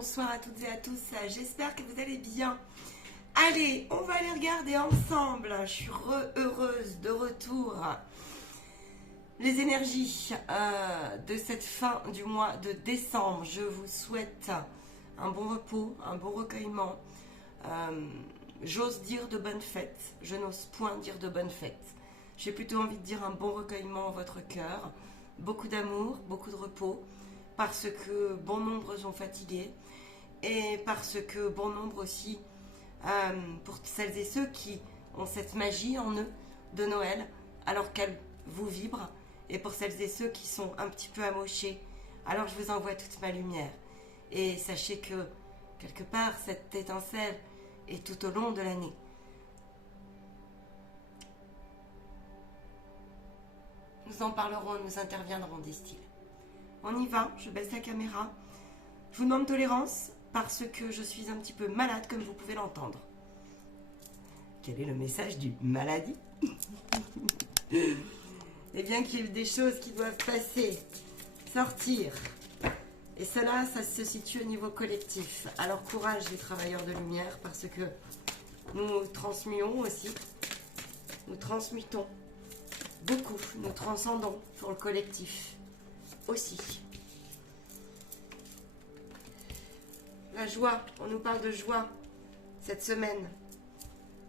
bonsoir à toutes et à tous, j'espère que vous allez bien. Allez, on va aller regarder ensemble, je suis heureuse de retour, les énergies de cette fin du mois de décembre. Je vous souhaite un bon repos, un bon recueillement, j'ose dire de bonnes fêtes, je n'ose point dire de bonnes fêtes. J'ai plutôt envie de dire un bon recueillement en votre cœur, beaucoup d'amour, beaucoup de repos, parce que bon nombre sont fatigués et parce que bon nombre aussi, pour celles et ceux qui ont cette magie en eux de Noël, alors qu'elle vous vibre, et pour celles et ceux qui sont un petit peu amochés, alors je vous envoie toute ma lumière. Et sachez que, quelque part, cette étincelle est tout au long de l'année. Nous en parlerons, nous interviendrons, disent-ils. On y va, je baisse la caméra. Je vous demande tolérance parce que je suis un petit peu malade, comme vous pouvez l'entendre. Quel est le message du maladie? Eh bien qu'il y ait des choses qui doivent passer, sortir. Et cela, ça se situe au niveau collectif. Alors courage les travailleurs de lumière, parce que nous transmuons aussi. Nous transmutons beaucoup, nous transcendons pour le collectif aussi. La joie, on nous parle de joie cette semaine.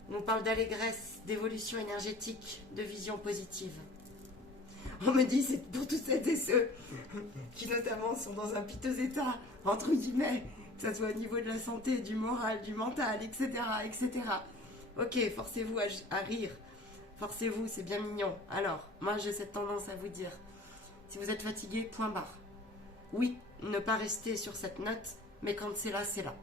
On nous parle d'allégresse, d'évolution énergétique, de vision positive. On me dit, c'est pour tous celles et ceux qui notamment sont dans un piteux état, entre guillemets, que ce soit au niveau de la santé, du moral, du mental, etc. etc. Ok, forcez-vous à rire. Forcez-vous, c'est bien mignon. Alors, moi j'ai cette tendance à vous dire, si vous êtes fatigué, point barre. Oui, ne pas rester sur cette note, mais quand c'est là, c'est là.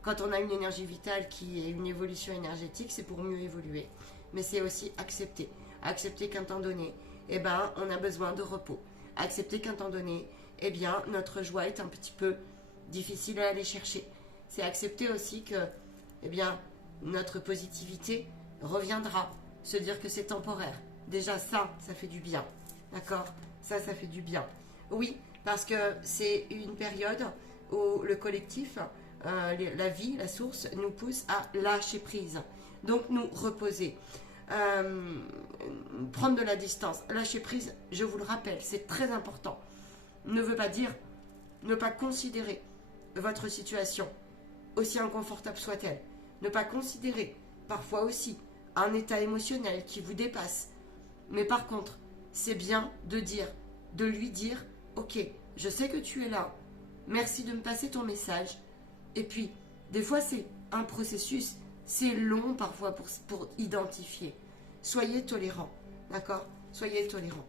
Quand on a une énergie vitale qui est une évolution énergétique, c'est pour mieux évoluer. Mais c'est aussi accepter. Accepter qu'à un temps donné, eh ben, on a besoin de repos. Accepter qu'à un temps donné, eh bien, notre joie est un petit peu difficile à aller chercher. C'est accepter aussi que, eh bien, notre positivité reviendra. Se dire que c'est temporaire. Déjà ça fait du bien. D'accord? Ça fait du bien. Oui, parce que c'est une période où le collectif, la vie, la source, nous pousse à lâcher prise. Donc nous reposer. Prendre de la distance. Lâcher prise, je vous le rappelle, c'est très important. Ne veut pas dire ne pas considérer votre situation, aussi inconfortable soit-elle. Ne pas considérer, parfois aussi, un état émotionnel qui vous dépasse. Mais par contre, c'est bien de lui dire, ok, je sais que tu es là, merci de me passer ton message. Et puis, des fois c'est un processus, c'est long parfois pour identifier. Soyez tolérants, d'accord? Soyez tolérants.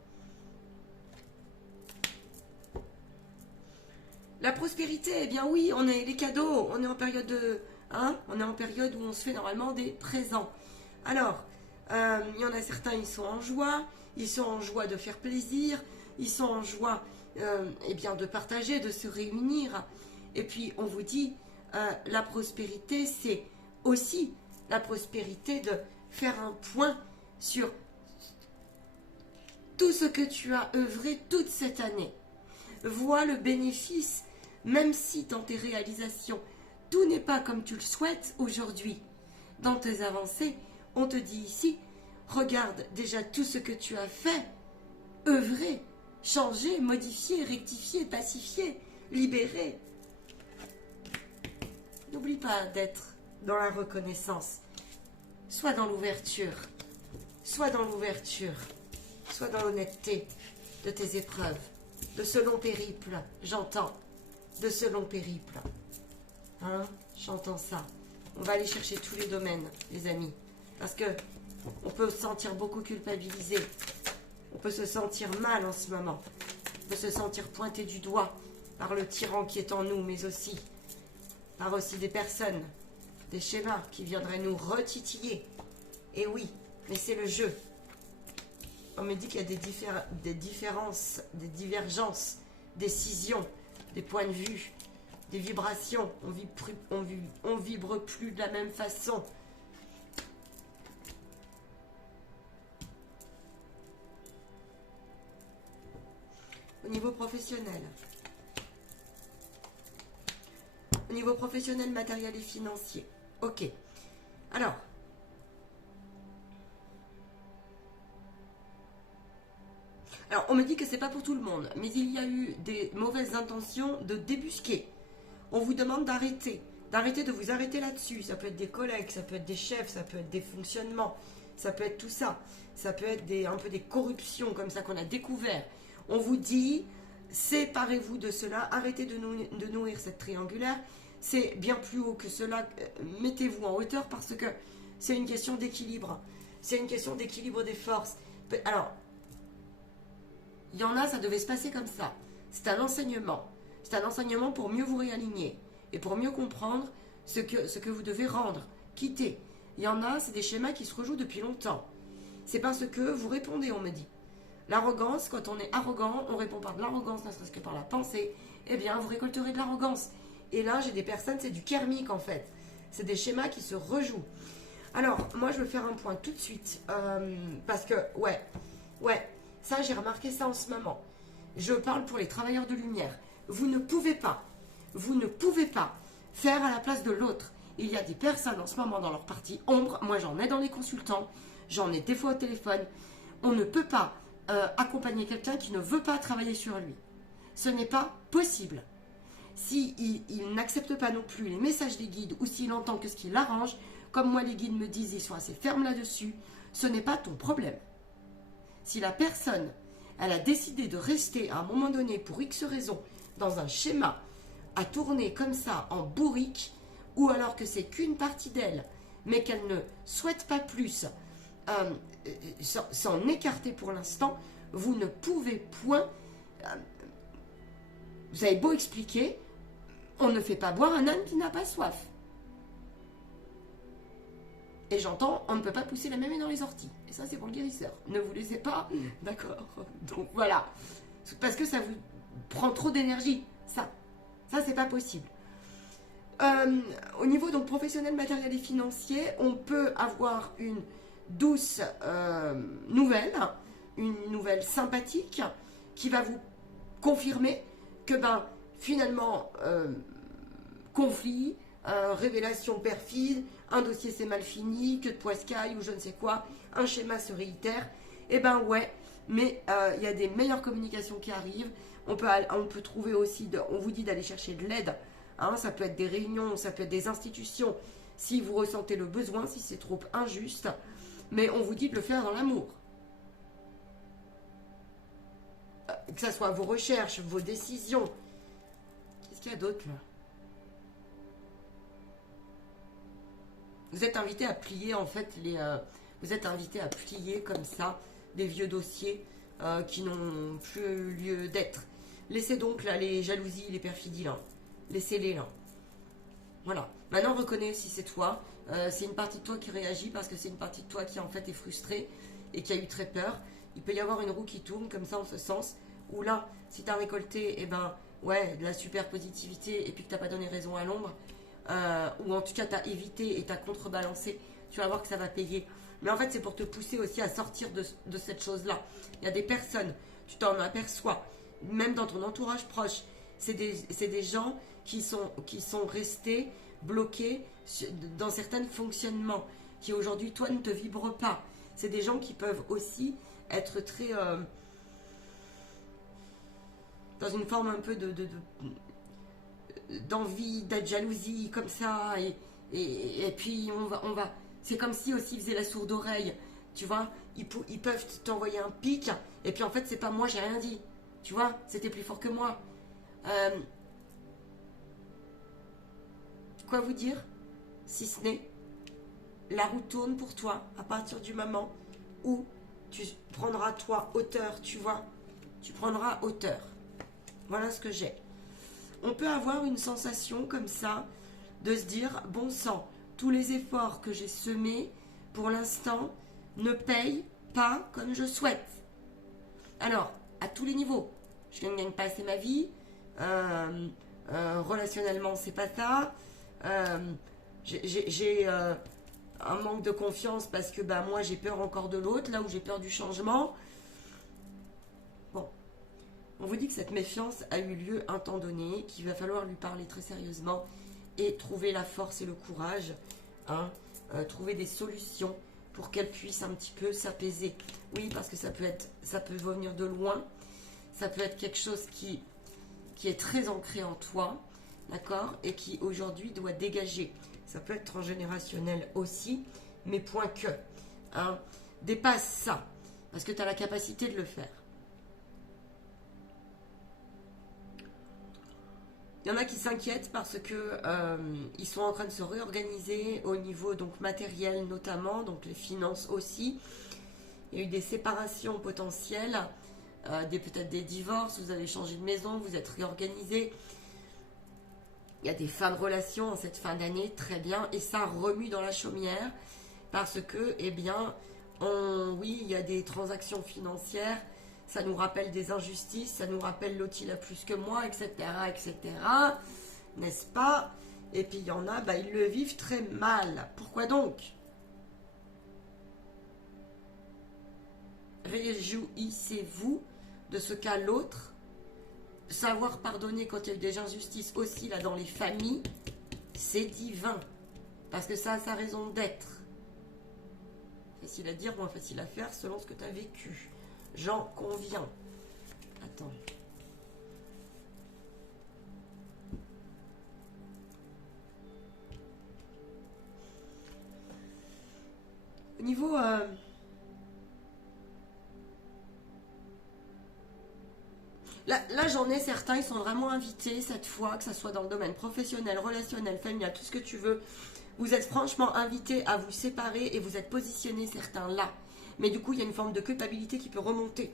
La prospérité, eh bien oui, on est les cadeaux, on est en période de, on est en période où on se fait normalement des présents. Alors, il y en a certains, ils sont en joie de faire plaisir, ils sont en joie eh bien, de partager, de se réunir. Et puis, on vous dit, la prospérité, c'est aussi la prospérité de faire un point sur tout ce que tu as œuvré toute cette année. Vois le bénéfice, même si dans tes réalisations, tout n'est pas comme tu le souhaites aujourd'hui. Dans tes avancées, on te dit ici, regarde déjà tout ce que tu as fait, œuvrer, changer, modifier, rectifier, pacifier, libérer. N'oublie pas d'être dans la reconnaissance. Sois dans l'ouverture. Sois dans l'ouverture. Sois dans l'honnêteté de tes épreuves. De ce long périple, j'entends. De ce long périple. J'entends ça. On va aller chercher tous les domaines, les amis. Parce que on peut se sentir beaucoup culpabilisé. On peut se sentir mal en ce moment. On peut se sentir pointé du doigt par le tyran qui est en nous, mais aussi par aussi des personnes, des schémas qui viendraient nous retitiller. Et oui, mais c'est le jeu. On me dit qu'il y a des différences, des divergences, des scissions, des points de vue, des vibrations. On vibre plus de la même façon. Au niveau professionnel. niveau professionnel, matériel et financier. Ok. Alors, on me dit que c'est pas pour tout le monde, mais il y a eu des mauvaises intentions de débusquer. On vous demande d'arrêter de vous arrêter là-dessus. Ça peut être des collègues, ça peut être des chefs, ça peut être des fonctionnements, ça peut être tout ça. Ça peut être un peu des corruptions comme ça qu'on a découvert. On vous dit, séparez-vous de cela, arrêtez de nourrir cette triangulaire. C'est bien plus haut que cela. Mettez-vous en hauteur parce que c'est une question d'équilibre. C'est une question d'équilibre des forces. Alors, il y en a, ça devait se passer comme ça. C'est un enseignement. C'est un enseignement pour mieux vous réaligner et pour mieux comprendre ce que vous devez rendre, quitter. Il y en a, c'est des schémas qui se rejouent depuis longtemps. C'est parce que vous répondez, on me dit. L'arrogance, quand on est arrogant, on répond par de l'arrogance, ne serait-ce que par la pensée, eh bien, vous récolterez de l'arrogance. Et là, j'ai des personnes, c'est du karmique en fait. C'est des schémas qui se rejouent. Alors, moi, je veux faire un point tout de suite. Parce que, ouais, ça, j'ai remarqué ça en ce moment. Je parle pour les travailleurs de lumière. Vous ne pouvez pas faire à la place de l'autre. Il y a des personnes en ce moment dans leur partie ombre. Moi, j'en ai dans les consultants. J'en ai des fois au téléphone. On ne peut pas accompagner quelqu'un qui ne veut pas travailler sur lui. Ce n'est pas possible. S'il n'accepte pas non plus les messages des guides ou s'il entend que ce qui l'arrange, comme moi les guides me disent, ils sont assez fermes là-dessus, ce n'est pas ton problème. Si la personne, elle a décidé de rester à un moment donné pour X raisons dans un schéma à tourner comme ça en bourrique, ou alors que c'est qu'une partie d'elle, mais qu'elle ne souhaite pas plus s'en écarter pour l'instant, vous ne pouvez point. Vous avez beau expliquer, on ne fait pas boire un âne qui n'a pas soif. Et j'entends, on ne peut pas pousser la mémé dans les orties. Et ça, c'est pour le guérisseur. Ne vous laissez pas. D'accord. Donc voilà. Parce que ça vous prend trop d'énergie. Ça, c'est pas possible. Au niveau donc professionnel, matériel et financier, on peut avoir une douce nouvelle, une nouvelle sympathique qui va vous confirmer que finalement, conflit, révélation perfide, un dossier c'est mal fini, queue de poiscaille ou je ne sais quoi, un schéma se réitère, ouais, mais il y a des meilleures communications qui arrivent. On peut trouver aussi, on vous dit d'aller chercher de l'aide, hein, ça peut être des réunions, ça peut être des institutions, si vous ressentez le besoin, si c'est trop injuste, mais on vous dit de le faire dans l'amour. Que ce soit vos recherches, vos décisions. Qu'est-ce qu'il y a d'autre là? Vous êtes invité à plier en fait vous êtes invité à plier comme ça des vieux dossiers qui n'ont plus lieu d'être. Laissez donc là les jalousies, les perfidies là. Laissez-les là. Voilà. Maintenant reconnais si c'est toi. C'est une partie de toi qui réagit parce que c'est une partie de toi qui en fait est frustrée et qui a eu très peur. Il peut y avoir une roue qui tourne comme ça en ce sens. Ou là, si tu as récolté de la super positivité et puis que tu n'as pas donné raison à l'ombre, ou en tout cas tu as évité et tu as contrebalancé, tu vas voir que ça va payer. Mais en fait, c'est pour te pousser aussi à sortir de cette chose-là. Il y a des personnes, tu t'en aperçois, même dans ton entourage proche, c'est des gens qui sont restés bloqués dans certains fonctionnements, qui aujourd'hui, toi, ne te vibrent pas. C'est des gens qui peuvent aussi être très... dans une forme un peu d'envie, de jalousie, comme ça, et puis on va, c'est comme si aussi ils faisaient la sourde oreille, tu vois, ils peuvent t'envoyer un pic, et puis en fait c'est pas moi, j'ai rien dit, tu vois, c'était plus fort que moi. Quoi vous dire, si ce n'est, la roue tourne pour toi, à partir du moment où tu prendras toi hauteur, tu vois, tu prendras hauteur. Voilà ce que j'ai. On peut avoir une sensation comme ça, de se dire, bon sang, tous les efforts que j'ai semés, pour l'instant, ne payent pas comme je souhaite. Alors, à tous les niveaux, je ne gagne pas assez ma vie, relationnellement, c'est pas ça, j'ai un manque de confiance parce que moi, j'ai peur encore de l'autre, là où j'ai peur du changement. Bon. On vous dit que cette méfiance a eu lieu un temps donné, qu'il va falloir lui parler très sérieusement et trouver la force et le courage, hein, trouver des solutions pour qu'elle puisse un petit peu s'apaiser. Oui, parce que ça peut venir de loin, ça peut être quelque chose qui est très ancré en toi, d'accord, et qui aujourd'hui doit dégager. Ça peut être transgénérationnel aussi, mais point que. Hein, dépasse ça, parce que tu as la capacité de le faire. Il y en a qui s'inquiètent parce que ils sont en train de se réorganiser au niveau donc matériel notamment, donc les finances aussi. Il y a eu des séparations potentielles, peut-être des divorces, vous avez changé de maison, vous êtes réorganisé. Il y a des fins de relations en cette fin d'année, très bien, et ça remue dans la chaumière parce que, eh bien, oui, il y a des transactions financières. Ça nous rappelle des injustices, ça nous rappelle l'autre il a plus que moi, etc., etc. N'est-ce pas? Et puis il y en a, bah, ils le vivent très mal. Pourquoi donc? Réjouissez-vous de ce qu'a l'autre. Savoir pardonner quand il y a eu des injustices aussi là dans les familles, c'est divin. Parce que ça a sa raison d'être. Facile à dire, moins facile à faire selon ce que tu as vécu. J'en conviens. Attends. Au niveau... Là, j'en ai certains, ils sont vraiment invités cette fois, que ce soit dans le domaine professionnel, relationnel, familial, tout ce que tu veux. Vous êtes franchement invités à vous séparer et vous êtes positionnés certains là. Mais du coup, il y a une forme de culpabilité qui peut remonter.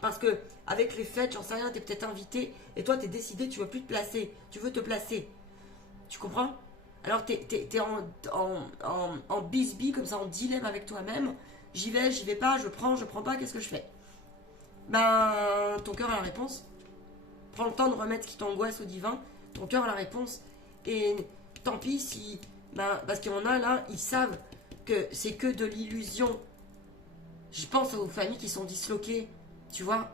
Parce que avec les fêtes, j'en sais rien, t'es peut-être invité et toi, t'es décidé, tu veux plus te placer. Tu veux te placer. Tu comprends? Alors, t'es en bisbille, comme ça, en dilemme avec toi-même. J'y vais pas, je prends pas, qu'est-ce que je fais? Ben, ton cœur a la réponse. Prends le temps de remettre ce qui t'angoisse au divin. Ton cœur a la réponse. Et tant pis si... Ben, parce qu'il y en a là, ils savent que c'est que de l'illusion. Je pense aux familles qui sont disloquées. Tu vois?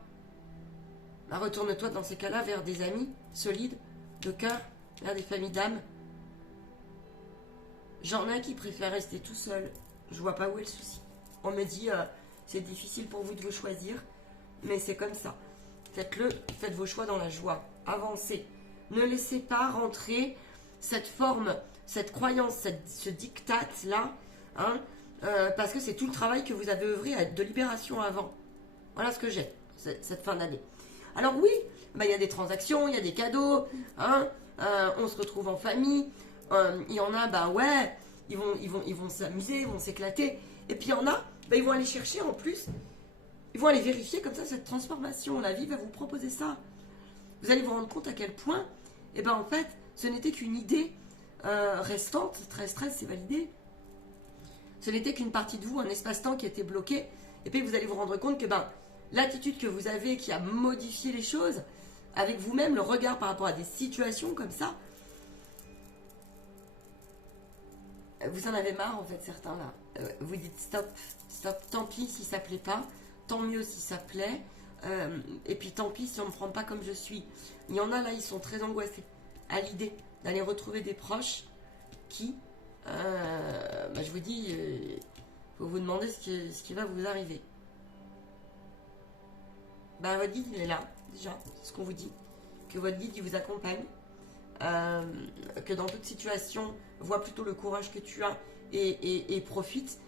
Ben, retourne-toi dans ces cas-là vers des amis solides, de cœur, vers des familles d'âme. J'en ai qui préfèrent rester tout seul. Je vois pas où est le souci. On me dit, c'est difficile pour vous de vous choisir. Mais c'est comme ça. Faites-le, faites vos choix dans la joie. Avancez. Ne laissez pas rentrer cette forme, cette croyance, ce diktat-là, hein, parce que c'est tout le travail que vous avez œuvré de libération avant. Voilà ce que j'ai, cette fin d'année. Alors oui, bah, y a des transactions, il y a des cadeaux, hein, on se retrouve en famille, il y en a, bah ouais, ils vont s'amuser, ils vont s'éclater. Et puis il y en a, bah, ils vont aller chercher en plus... Ils vont aller vérifier comme ça cette transformation. La vie va vous proposer ça. Vous allez vous rendre compte à quel point, eh ben en fait, ce n'était qu'une idée restante. Très stress, c'est validé. Ce n'était qu'une partie de vous, un espace-temps qui était bloqué. Et puis vous allez vous rendre compte que ben, l'attitude que vous avez qui a modifié les choses, avec vous-même, le regard par rapport à des situations comme ça, vous en avez marre en fait, certains là. Vous dites stop, stop, tant pis si ça plaît pas. Tant mieux si ça plaît, et puis tant pis si on ne me prend pas comme je suis. Il y en a là, ils sont très angoissés à l'idée d'aller retrouver des proches qui, bah, je vous dis, faut vous demander ce qui va vous arriver. Bah, votre guide, il est là, déjà, c'est ce qu'on vous dit. Que votre guide, il vous accompagne, que dans toute situation, vois plutôt le courage que tu as et profite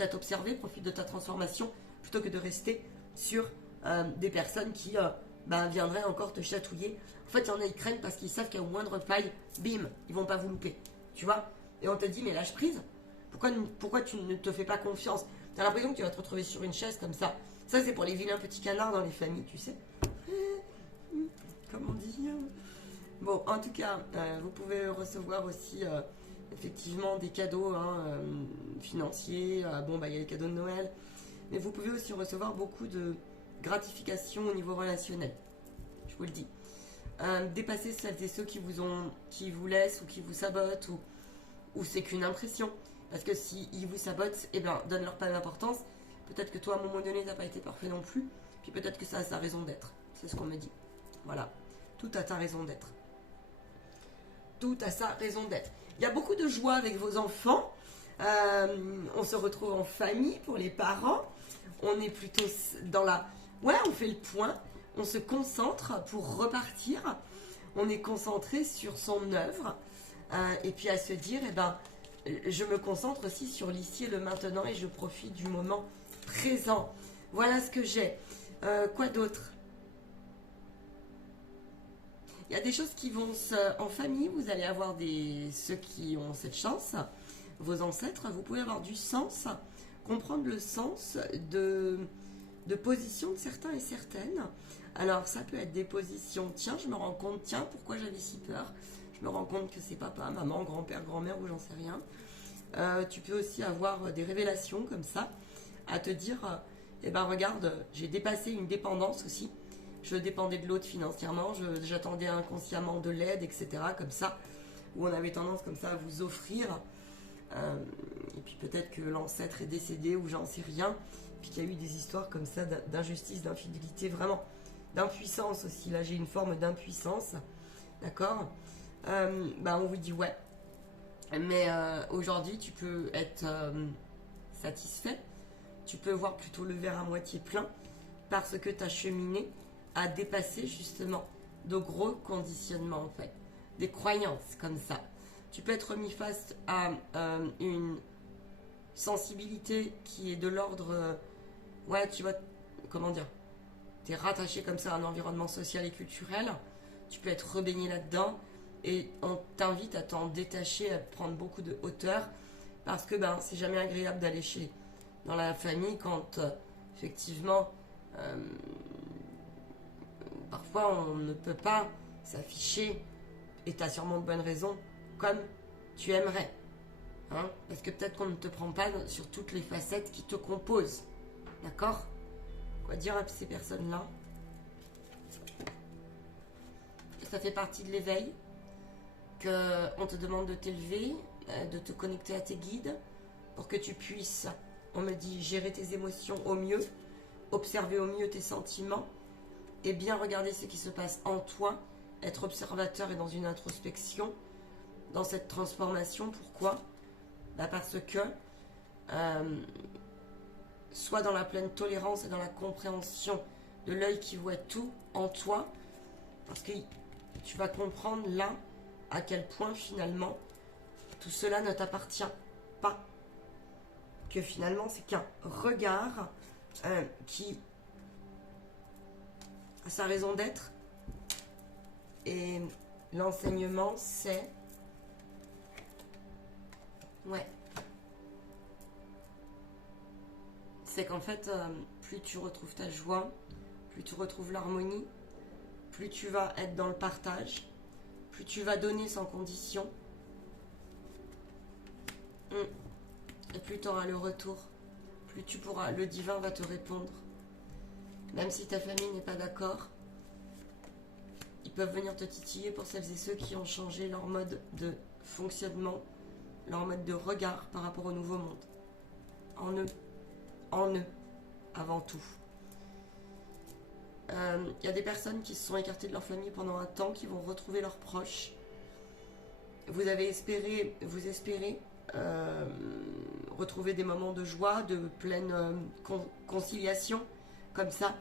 à t'observer, profite de ta transformation, plutôt que de rester sur des personnes qui viendraient encore te chatouiller. En fait, il y en a, ils craignent parce qu'ils savent qu'à moindre paille, bim, ils vont pas vous louper. Tu vois? Et on te dit, mais lâche prise. Pourquoi tu ne te fais pas confiance? Tu as l'impression que tu vas te retrouver sur une chaise comme ça. Ça, c'est pour les vilains petits canards dans les familles, tu sais. Comme on dit. Bon, en tout cas, vous pouvez recevoir aussi effectivement des cadeaux financiers. Bon, bah, il y a les cadeaux de Noël. Mais vous pouvez aussi recevoir beaucoup de gratification au niveau relationnel. Je vous le dis. Dépasser celles et ceux qui vous laissent ou qui vous sabotent ou c'est qu'une impression. Parce que s'ils vous sabotent, eh ben, donne-leur pas d'importance. Peut-être que toi, à un moment donné, ça n'a pas été parfait non plus. Puis peut-être que ça a sa raison d'être. C'est ce qu'on me dit. Voilà. Tout a ta raison d'être. tout a sa raison d'être. Il y a beaucoup de joie avec vos enfants. On se retrouve en famille pour les parents. On est plutôt dans la... Ouais, on fait le point. On se concentre pour repartir. On est concentré sur son œuvre. Et puis à se dire, eh ben, je me concentre aussi sur l'ici et le maintenant et je profite du moment présent. Voilà ce que j'ai. Quoi d'autre? Il y a des choses qui vont en famille. Vous allez avoir ceux qui ont cette chance, vos ancêtres. Vous pouvez avoir du sens, comprendre le sens de position de certains et certaines. Alors ça peut être des positions, tiens, je me rends compte, tiens, pourquoi j'avais si peur? Je me rends compte que c'est papa, maman, grand-père, grand-mère ou j'en sais rien. Tu peux aussi avoir des révélations comme ça, à te dire, eh ben regarde, j'ai dépassé une dépendance aussi. Je dépendais de l'autre financièrement, j'attendais inconsciemment de l'aide, etc. Comme ça, où on avait tendance comme ça à vous offrir. Et puis peut-être que l'ancêtre est décédé ou j'en sais rien. Puis qu'il y a eu des histoires comme ça d'injustice, d'infidélité, vraiment d'impuissance aussi. Là, j'ai une forme d'impuissance. D'accord? On vous dit ouais. Mais aujourd'hui, tu peux être satisfait. Tu peux voir plutôt le verre à moitié plein parce que tu as cheminé à dépasser justement de gros conditionnements en fait. Des croyances comme ça. Tu peux être mis face à une sensibilité qui est de l'ordre... ouais, tu vois, comment dire, tu es rattaché comme ça à un environnement social et culturel, tu peux être rebaigné là-dedans, et on t'invite à t'en détacher, à prendre beaucoup de hauteur, parce que c'est jamais agréable d'aller dans la famille quand, effectivement, parfois on ne peut pas s'afficher, et tu as sûrement de bonnes raisons, comme tu aimerais. Hein, parce que peut-être qu'on ne te prend pas sur toutes les facettes qui te composent. D'accord? Quoi dire à ces personnes-là? Que ça fait partie de l'éveil, qu'on te demande de t'élever, de te connecter à tes guides, pour que tu puisses, on me dit, gérer tes émotions au mieux, observer au mieux tes sentiments, et bien regarder ce qui se passe en toi, être observateur et dans une introspection, dans cette transformation. Pourquoi? Parce que soit dans la pleine tolérance et dans la compréhension de l'œil qui voit tout en toi, parce que tu vas comprendre là à quel point finalement tout cela ne t'appartient pas, que finalement c'est qu'un regard qui a sa raison d'être, et l'enseignement c'est c'est qu'en fait, plus tu retrouves ta joie, plus tu retrouves l'harmonie, plus tu vas être dans le partage, plus tu vas donner sans condition, et plus tu auras le retour, plus tu pourras, le divin va te répondre. Même si ta famille n'est pas d'accord, ils peuvent venir te titiller pour celles et ceux qui ont changé leur mode de fonctionnement, leur mode de regard par rapport au nouveau monde. En eux, avant tout. Il y a des personnes qui se sont écartées de leur famille pendant un temps, qui vont retrouver leurs proches. Vous espérez retrouver des moments de joie, de pleine conciliation, comme ça.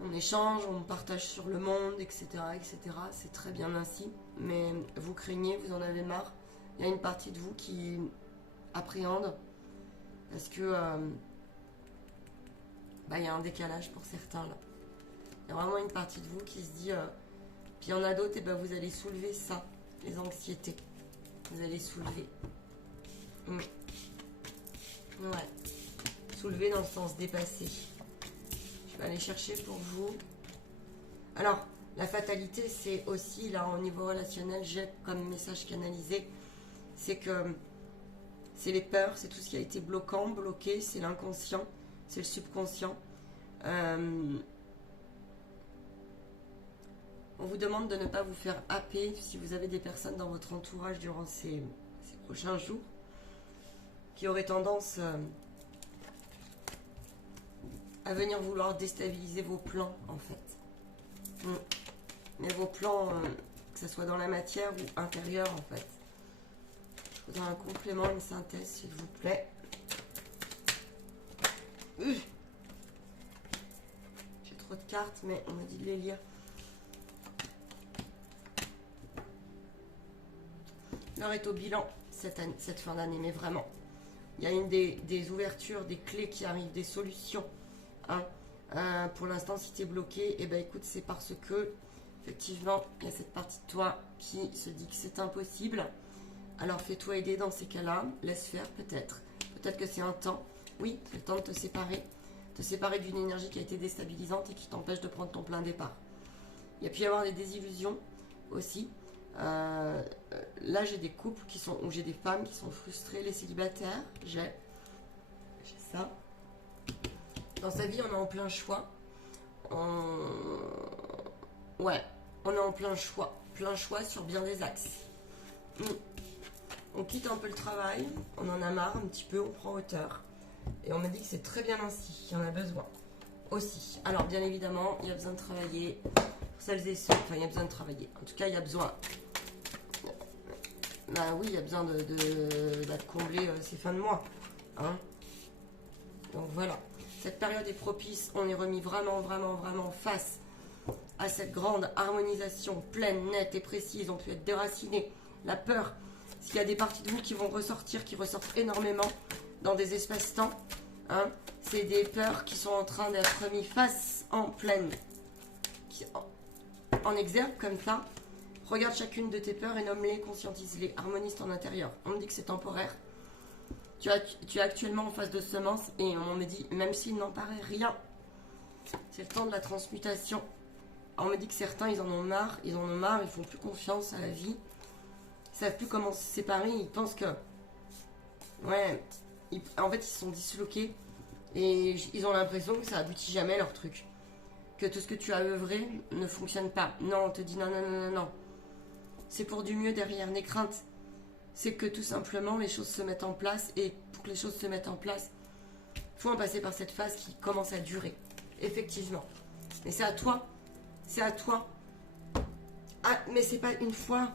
On échange, on partage sur le monde, etc., etc. C'est très bien ainsi. Mais vous craignez, vous en avez marre. Il y a une partie de vous qui appréhende parce que il y a un décalage pour certains là. Il y a vraiment une partie de vous qui se dit puis il y en a d'autres, et vous allez soulever ça, les anxiétés. Vous allez soulever. Ouais. Soulever dans le sens dépassé. Je vais aller chercher pour vous. Alors, la fatalité, c'est aussi, là, au niveau relationnel, j'ai comme message canalisé, c'est que c'est les peurs, c'est tout ce qui a été bloqué, c'est l'inconscient, c'est le subconscient. On vous demande de ne pas vous faire happer si vous avez des personnes dans votre entourage durant ces prochains jours qui auraient tendance à venir vouloir déstabiliser vos plans, en fait. Mais vos plans que ce soit dans la matière ou intérieure en fait. Je voudrais un complément, une synthèse s'il vous plaît. J'ai trop de cartes mais on m'a dit de les lire. L'heure est au bilan cette fin d'année, mais vraiment. Il y a des ouvertures, des clés qui arrivent, des solutions. Hein. Pour l'instant, si tu es bloqué, eh ben, écoute, c'est parce que, effectivement, il y a cette partie de toi qui se dit que c'est impossible. Alors, fais-toi aider dans ces cas-là. Laisse faire, peut-être. Peut-être que c'est un temps. Oui, c'est le temps de te séparer. Te séparer d'une énergie qui a été déstabilisante et qui t'empêche de prendre ton plein départ. Il y a pu y avoir des désillusions aussi. Là j'ai des couples où j'ai des femmes qui sont frustrées, les célibataires, j'ai ça. Dans sa vie on est en plein choix. Ouais, on est en plein choix sur bien des axes. On quitte un peu le travail, on en a marre un petit peu, on prend hauteur. Et on me dit que c'est très bien ainsi, il y en a besoin aussi. Alors bien évidemment, il y a besoin de travailler pour celles et ceux, enfin il y a besoin de travailler. En tout cas, il y a besoin. Bah oui, il y a besoin de combler ces fins de mois. Hein. Donc voilà. Cette période est propice. On est remis vraiment face à cette grande harmonisation pleine, nette et précise. On peut être déraciné. La peur. S'il y a des parties de vous qui vont ressortir, qui ressortent énormément dans des espaces-temps, hein, c'est des peurs qui sont en train d'être mis face en pleine. En exergue comme ça. Regarde chacune de tes peurs et nomme-les, conscientise-les, harmonise ton intérieur. On me dit que c'est temporaire. Tu es actuellement en phase de semence et on me dit, même s'il n'en paraît rien, c'est le temps de la transmutation. On me dit que certains, ils en ont marre, ils font plus confiance à la vie. Ils savent plus comment se séparer, ils pensent que... Ouais, en fait, ils se sont disloqués et ils ont l'impression que ça aboutit jamais leur truc. Que tout ce que tu as œuvré ne fonctionne pas. Non, on te dit non. C'est pour du mieux derrière, n'aie crainte. C'est que tout simplement les choses se mettent en place et pour que les choses se mettent en place, il faut en passer par cette phase qui commence à durer. Effectivement. Mais c'est à toi. C'est à toi. Ah, mais c'est pas une fois.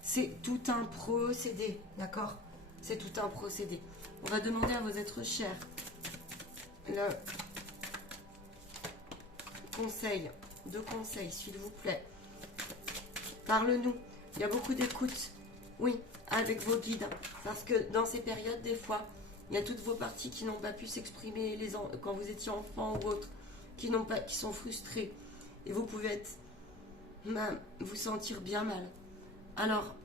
C'est tout un procédé. D'accord? C'est tout un procédé. On va demander à vos êtres chers le conseil, deux conseils, s'il vous plaît. Parle-nous. Il y a beaucoup d'écoute. Oui, avec vos guides. Parce que dans ces périodes, des fois, il y a toutes vos parties qui n'ont pas pu s'exprimer quand vous étiez enfant ou autre, qui sont frustrées. Et vous pouvez vous sentir bien mal. Alors,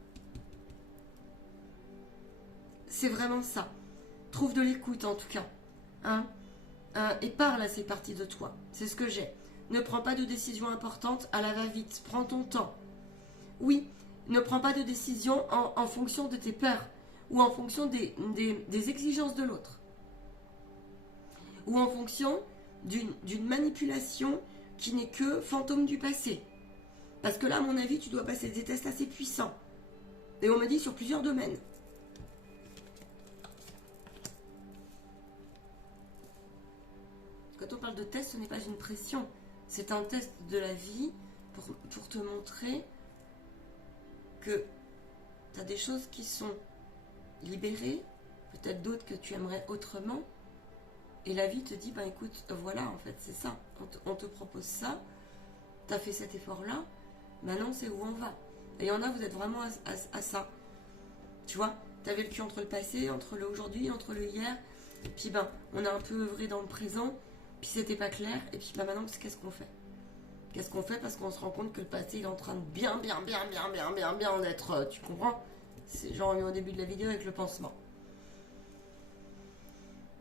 c'est vraiment ça. Trouve de l'écoute en tout cas. Hein? Et parle à ces parties de toi. C'est ce que j'ai. Ne prends pas de décision importante à la va-vite. Prends ton temps. Oui, ne prends pas de décision en fonction de tes peurs ou en fonction des exigences de l'autre. Ou en fonction d'une manipulation qui n'est que fantôme du passé. Parce que là, à mon avis, tu dois passer des tests assez puissants. Et on me dit sur plusieurs domaines. Quand on parle de test, ce n'est pas une pression. C'est un test de la vie pour te montrer que tu as des choses qui sont libérées, peut-être d'autres que tu aimerais autrement. Et la vie te dit, ben écoute, voilà, en fait, c'est ça. On te propose ça, tu as fait cet effort-là, maintenant c'est où on va. Et il y en a, vous êtes vraiment à ça. Tu vois, tu avais le cul entre le passé, entre le aujourd'hui, entre le hier. Et puis ben, on a un peu œuvré dans le présent, puis c'était pas clair. Et puis ben maintenant, qu'est-ce qu'on fait? Qu'est-ce qu'on fait? Parce qu'on se rend compte que le passé il est en train de bien d'être, tu comprends? C'est genre au début de la vidéo avec le pansement.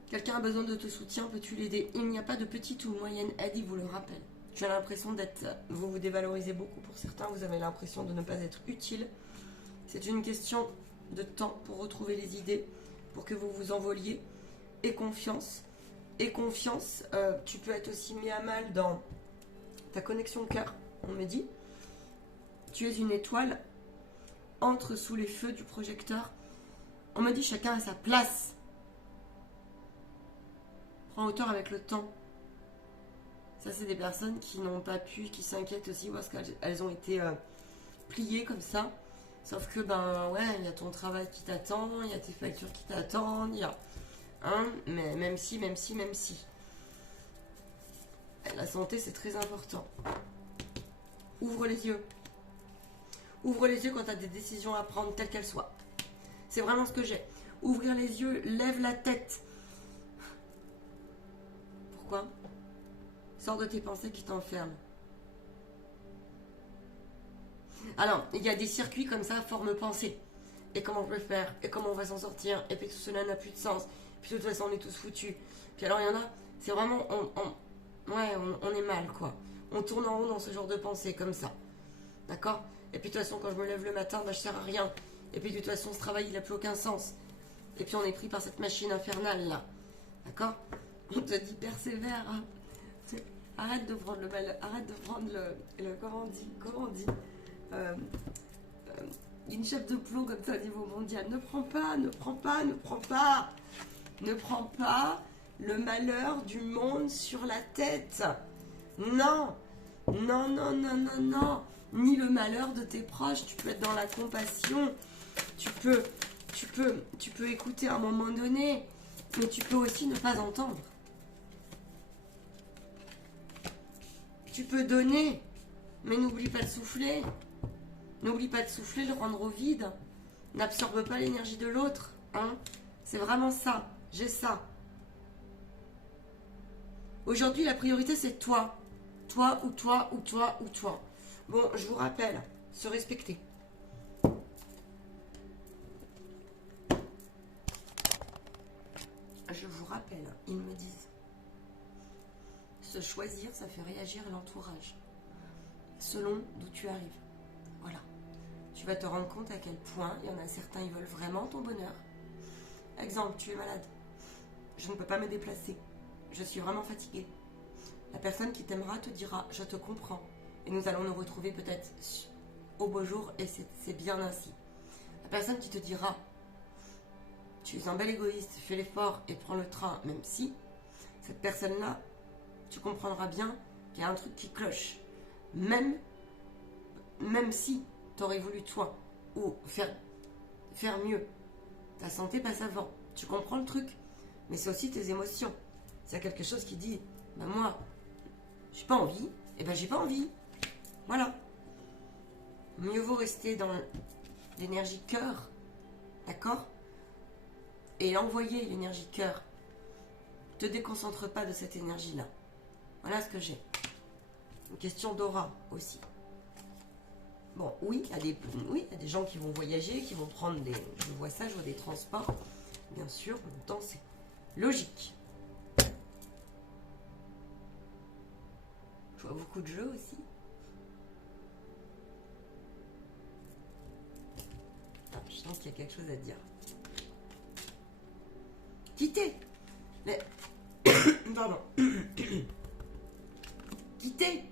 Quelqu'un a besoin de ton soutien, peux-tu l'aider? Il n'y a pas de petite ou moyenne aide, il vous le rappelle. Tu as l'impression d'être... Vous vous dévalorisez beaucoup pour certains, vous avez l'impression de ne pas être utile. C'est une question de temps pour retrouver les idées, pour que vous vous envoliez. Et confiance. Et confiance, tu peux être aussi mis à mal dans ta connexion cœur, on me dit. Tu es une étoile, entre sous les feux du projecteur. On me dit chacun à sa place. Prends hauteur avec le temps. Ça, c'est des personnes qui n'ont pas pu, qui s'inquiètent aussi parce qu'elles ont été plié comme ça. Sauf que, ben ouais, il y a ton travail qui t'attend, il y a tes factures qui t'attendent, il y a... Hein, mais même si. La santé, c'est très important. Ouvre les yeux. Ouvre les yeux quand tu as des décisions à prendre, telles qu'elles soient. C'est vraiment ce que j'ai. Ouvrir les yeux, lève la tête. Pourquoi? Sors de tes pensées qui t'enferment. Alors, il y a des circuits comme ça, forme pensée. Et comment on peut faire? Et comment on va s'en sortir? Et puis tout cela n'a plus de sens. Puis de toute façon, on est tous foutus. Puis alors, il y en a, c'est vraiment... on est mal, quoi. On tourne en rond dans ce genre de pensée, comme ça. D'accord? Et puis de toute façon, quand je me lève le matin, bah, je sers à rien. Et puis de toute façon, ce travail, il n'a plus aucun sens. Et puis on est pris par cette machine infernale, là. D'accord? On te dit, persévère. Hein. Arrête de prendre le mal. Arrête de prendre le comment on dit une chef de plomb comme ça au niveau mondial. Ne prends pas le malheur du monde sur la tête. Non. Ni le malheur de tes proches. Tu peux être dans la compassion. Tu peux écouter à un moment donné, mais tu peux aussi ne pas entendre. Tu peux donner, mais n'oublie pas de souffler. N'oublie pas de souffler, de rendre au vide. N'absorbe pas l'énergie de l'autre. Hein. C'est vraiment ça. J'ai ça. Aujourd'hui, la priorité, c'est toi. Toi ou toi ou toi ou toi. Bon, je vous rappelle, se respecter. Je vous rappelle, ils me disent, se choisir, ça fait réagir l'entourage, selon d'où tu arrives. Voilà. Tu vas te rendre compte à quel point il y en a certains, ils veulent vraiment ton bonheur. Exemple, tu es malade. Je ne peux pas me déplacer. Je suis vraiment fatiguée. La personne qui t'aimera te dira, je te comprends. Et nous allons nous retrouver peut-être au beau jour et c'est bien ainsi. La personne qui te dira, tu es un bel égoïste, fais l'effort et prends le train, même si, cette personne-là, tu comprendras bien qu'il y a un truc qui cloche. Même si tu aurais voulu toi, ou faire mieux, ta santé passe avant. Tu comprends le truc, mais c'est aussi tes émotions. S'il y a quelque chose qui dit, ben moi, j'ai pas envie, et ben j'ai pas envie. Voilà. Mieux vaut rester dans l'énergie cœur, d'accord? Et envoyer l'énergie cœur. Te déconcentre pas de cette énergie-là. Voilà ce que j'ai. Une question d'aura aussi. Bon, oui, il y a des gens qui vont voyager, qui vont prendre des... Je vois ça, je vois des transports. Bien sûr, en même temps, c'est logique. Je vois beaucoup de jeux aussi. Ah, je sens qu'il y a quelque chose à dire. Quitter. Mais... Pardon. Quitter.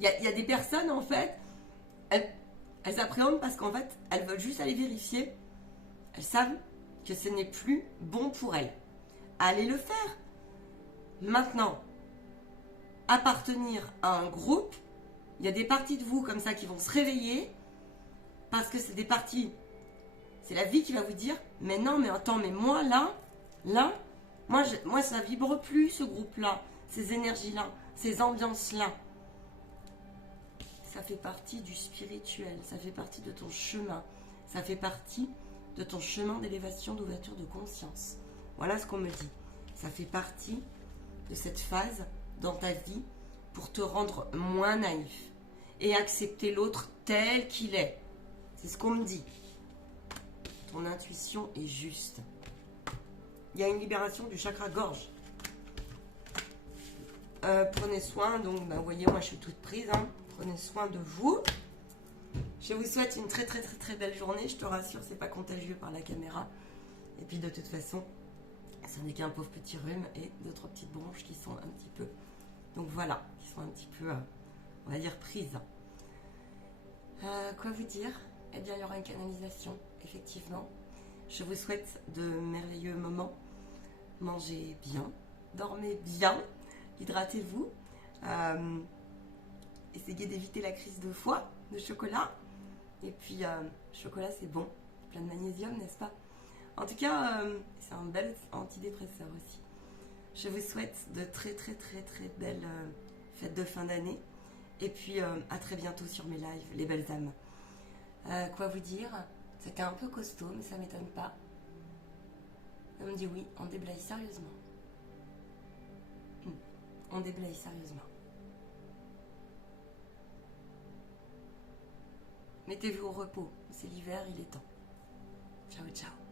Il y a des personnes, en fait, elles appréhendent parce qu'en fait, elles veulent juste aller vérifier. Elles savent que ce n'est plus bon pour elles. Allez le faire. Maintenant, appartenir à un groupe, il y a des parties de vous comme ça qui vont se réveiller parce que c'est des parties, c'est la vie qui va vous dire, mais non, mais attends, mais moi là, moi ça vibre plus ce groupe-là, ces énergies-là, ces ambiances-là. Ça fait partie du spirituel, ça fait partie de ton chemin, ça fait partie de ton chemin d'élévation, d'ouverture de conscience. Voilà ce qu'on me dit. Ça fait partie de cette phase dans ta vie pour te rendre moins naïf et accepter l'autre tel qu'il est. C'est ce qu'on me dit. Ton intuition est juste. Il y a une libération du chakra gorge. Prenez soin, donc vous voyez, moi je suis toute prise. Hein. Prenez soin de vous. Je vous souhaite une très très très très belle journée. Je te rassure, c'est pas contagieux par la caméra. Et puis de toute façon, ce n'est qu'un pauvre petit rhume et d'autres petites bronches qui sont un petit peu, donc voilà, qui sont un petit peu, on va dire, prises. Quoi vous dire? Eh bien, il y aura une canalisation, effectivement. Je vous souhaite de merveilleux moments. Mangez bien, dormez bien, hydratez-vous. Essayez d'éviter la crise de foie. de chocolat. Et puis, chocolat, c'est bon. Plein de magnésium, n'est-ce pas? En tout cas, c'est un bel antidépresseur aussi. Je vous souhaite de très très très très belles fêtes de fin d'année. Et puis, à très bientôt sur mes lives, les belles âmes. Quoi vous dire? C'était un peu costaud, mais ça m'étonne pas. On me dit oui, on déblaye sérieusement. On déblaye sérieusement. Mettez-vous au repos. C'est l'hiver, il est temps. Ciao, ciao.